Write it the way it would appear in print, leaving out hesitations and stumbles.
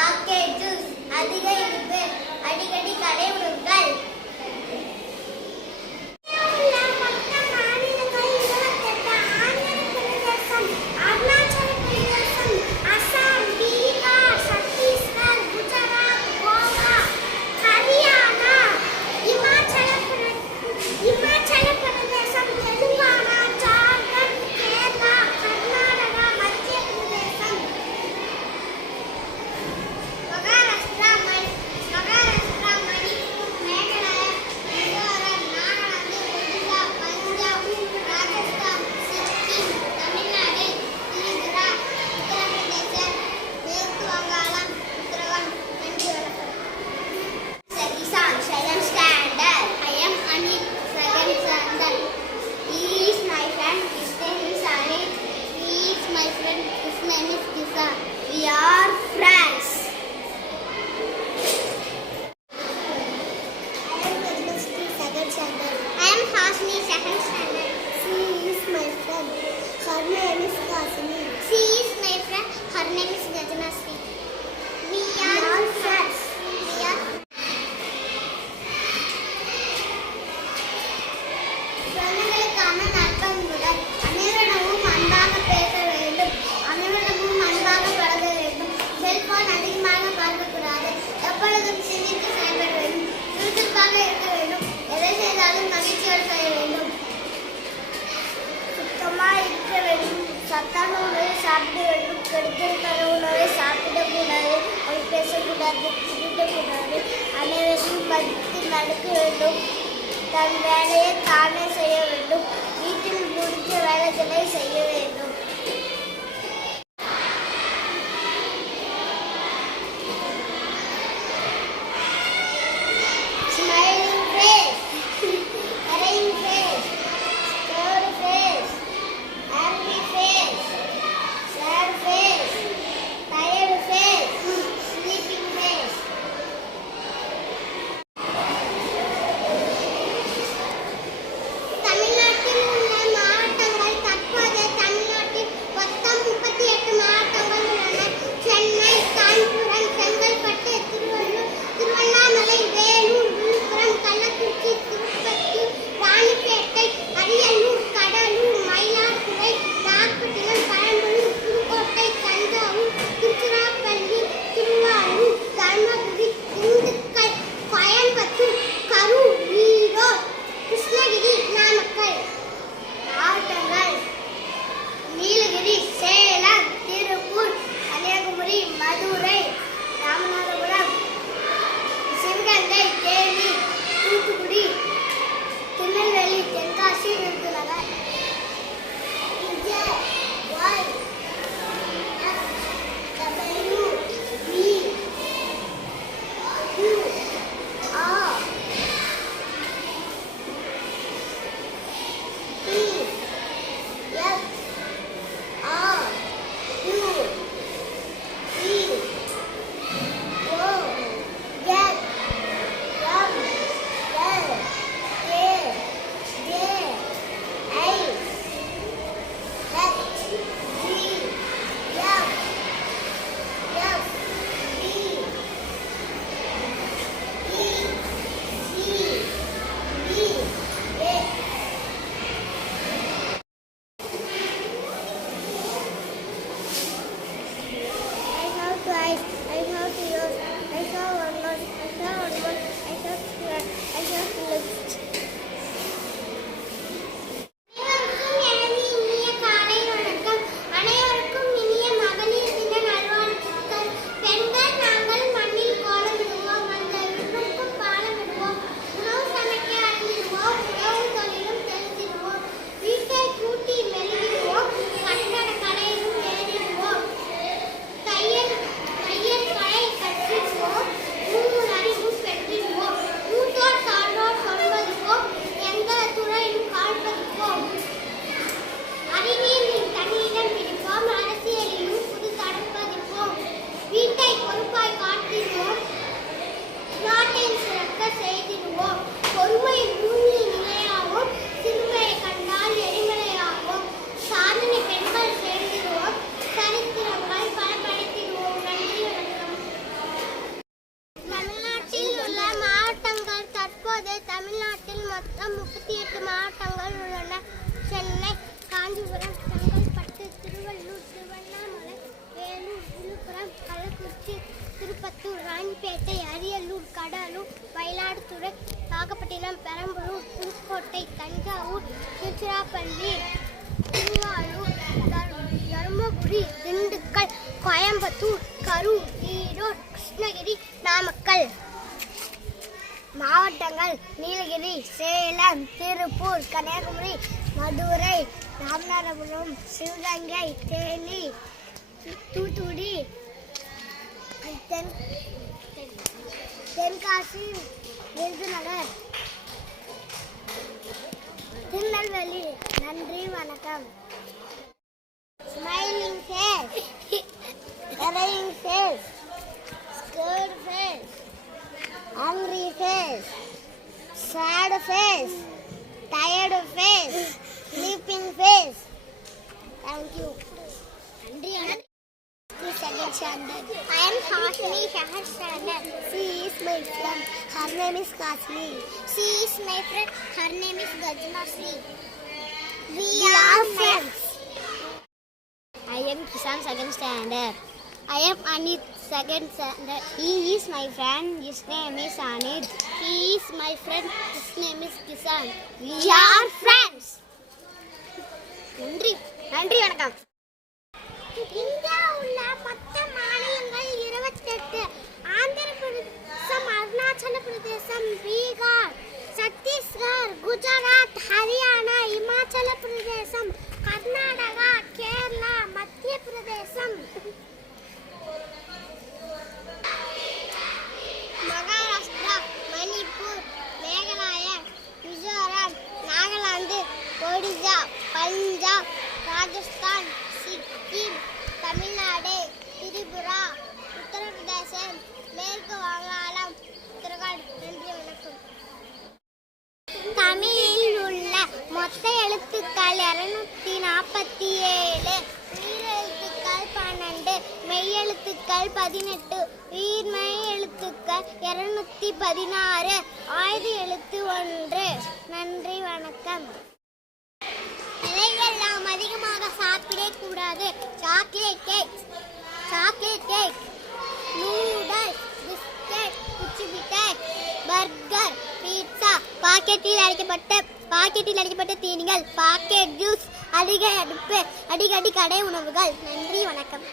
Packet juice, அதிக இனிப்பு, அடிக்கடி கடை உணவுகள். We are friends. I am Rajmashri, second standard. I am Hashni, second standard. She is my friend. Her name is Hasini. She is my friend. Her name is Rajmashri. We are friends. We are குழந்தைகளுக்கான நற்பண்புகள். அனைவரிடமும் அன்பாக பேச வேண்டும். அனைவரிடமும் அன்பாக பழக வேண்டும். செல்போன் அதிகமாக பார்க்கக்கூடாது. எப்பொழுதும் சிந்தித்து செயல்பட வேண்டும். சுறுசுறுப்பாக இருக்க வேண்டும். எதை செய்தாலும் மகிழ்ச்சியோடு செய்ய வேண்டும். சுத்தமாக இருக்க வேண்டும். சத்தான உணவை சாப்பிட வேண்டும். கெடுதல் உணவை சாப்பிடக்கூடாது. அவை பேசக்கூடாது. திருடக்கூடாது. அனைவரையும் மதித்து நடக்க வேண்டும். தன் வேலையை தானே செய்ய வேண்டும். வீட்டில் முடிஞ்ச வேலைகளை செய்ய வேண்டும். Smiling face, crying face, scared face, happy face, sad face, tired face, sleeping face. தமிழ்நாட்டில் உள்ள மாவட்டங்கள் தற்போது தமிழ்நாட்டில் மொத்தம் 38 மாவட்டங்கள் உள்ளன. சென்னை, காஞ்சிபுரம், செங்கல்பட்டு, திருவள்ளூர், திருவண்ணாமலை, வேலூர், விழுப்புரம், கள்ளக்குறிச்சி, திருப்பத்தூர், ராணிப்பேட்டை, அரியலூர், கடலூர், மயிலாடுதுறை, நாகப்பட்டினம், பெரம்பலூர், புதுக்கோட்டை, தஞ்சாவூர், திருச்சிராப்பள்ளி, திருவாரூர், தர்மபுரி, திண்டுக்கல், கோயம்புத்தூர், கரூர், ஈரோடு, கிருஷ்ணகிரி, நாமக்கல். மாவட்டங்கள் நீலகிரி, சேலம், திருப்பூர், கன்னியாகுமரி, மதுரை, ராமநாதபுரம், சிவகங்கை, தேனி, தூத்துக்குடி, திருநெல்வேலி, தென்காசி, விருதுநகர். ராணிப்பேட்டை, அரியலூர், கடலூர், மயிலாடுதுறை, நாகப்பட்டினம், பெரம்பலூர், புதுக்கோட்டை, தஞ்சாவூர், திருச்சிராப்பள்ளி, திருவாரூர், தருமபுரி, திண்டுக்கல், கோயம்புத்தூர், கரூர், ஈரோடு, கிருஷ்ணகிரி, நாமக்கல். மாவட்டங்கள் நீலகிரி, சேலம், திருப்பூர், கன்னியாகுமரி, மதுரை, ராமநாதபுரம், சிவகங்கை, தேனி, தூத்துக்குடி, தென்காசி, விருதுநகர், திருநெல்வேலி. நன்றி, வணக்கம். Smiling face, covering face, scared face, angry face, sad face, tired face, sleeping face. Thank you. Second standard. I am Hashmi Shahar Standard. She is my friend. Her name is Kasmi. She is my friend. Her name is Gajna Sri. We are friends. I am Kisan second standard. I am Anit second standard. He is my friend. His name is Anit. He is my friend. His name is Kisan. We are friends. நன்றி நன்றி வணக்கம். இந்தியாவுள்ள 10 மாநிலங்கள் 28. ஆந்திர பிரதேசம், அருணாச்சல பிரதேசம், பீகார், சத்தீஸ்கர், குஜராத், ஹரியானா, இமாச்சல பிரதேசம், கர்நாடகா, கேரளா, மத்திய பிரதேசம், மகாராஷ்டிரா, மணிப்பூர், மேகாலயா, மிசோரம், நாகாலாந்து, ஒடிசா, பஞ்சாப், ராஜஸ்தான், சிக்கிம், தமிழ்நாடு, திரிபுரா, உத்தரப்பிரதேசம், மேற்கு வங்காளம், உத்தரகாண்ட். நன்றி வணக்கம். தமிழில் உள்ள மொத்த எழுத்துக்கள் 247, உயிரெழுத்துக்கள் 12, மெய்யெழுத்துக்கள் 18, உயிர்மெய் எழுத்துக்கள் 216, ஆயுத எழுத்து 1. நன்றி வணக்கம். இதையெல்லாம் அதிகமாக சாப்பிடக்கூடாது. சாக்லேட் கேக், நூடல்ஸ், பிஸ்கட், குச்சி மிட்டாய், பர்கர், பீட்சா, பாக்கெட்டில் அடைக்கப்பட்ட தீனிகள், பாக்கெட் ஜூஸ், அடிக்கடி கடை உணவுகள். நன்றி வணக்கம்.